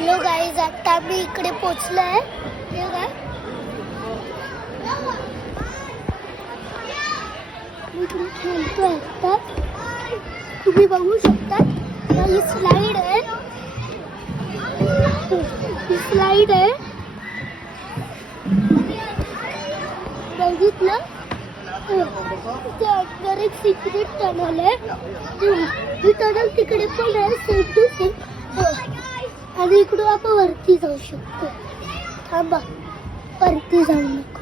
Hello guys, आता मी इकडे पोचलोय. हे बघा, मी इकडे खेळतोय. आता तुम्ही बघू शकता, ही स्लाइड आहे. ही स्लाइड आहे, बघितलं? ते अंदर एक सिक्रेट टनल आहे. ही टनल तिकडे पण आहे, सेम टू सेम. आणि इकडून आपण वरती जाऊ शकतो. थांबा, वरती जाऊ नको.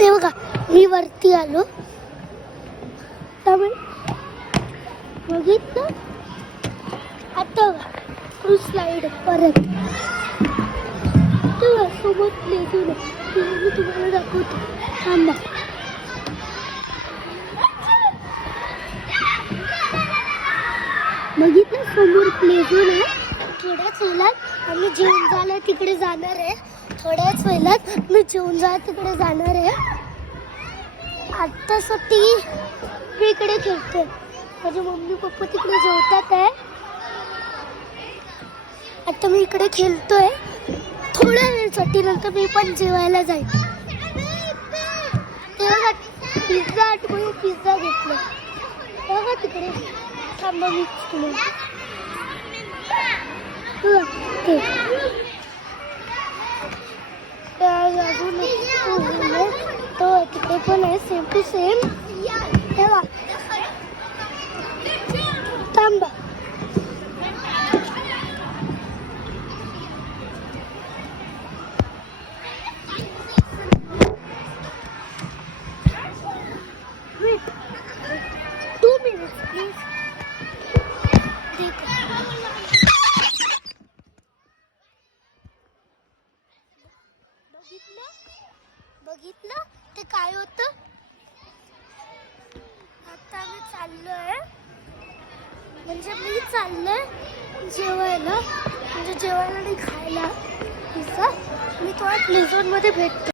हे बघा, मी वरती आलो. बघितलं? आता स्लाइड परत सोबत प्लेसून मी तुम्हाला दाखवतो. थांबा, बघितलं? समोर प्लेसून आहे. थोड्याच वेळात आम्ही जेवण झालं तिकडे जाणार आहे. थोड्याच वेळात मी जेवण झालं तिकडे जाणार आहे. आत्तासाठी मी इकडे खेळतोय. माझे मम्मी पप्पा तिकडे जेवतात आहे. आता मी इकडे खेळतोय. थोड्या वेळासाठी नंतर मी पण जेवायला जाईल. तेव्हा पिझ्झा आठवून पिझ्झा घेतला. बघा तिकडे. थांबा, मी तुम्हाला अजून तो तिकडे पण आहे, सेम टू सेम. तेव्हा थांबा, बघितलं ते काय होतं? आता आम्ही चाललोय, म्हणजे मी चाललोय जेवायला, म्हणजे जेवायला नाही खायला पिझ्झा. मी थोडा प्लेझोन मध्ये भेटतो.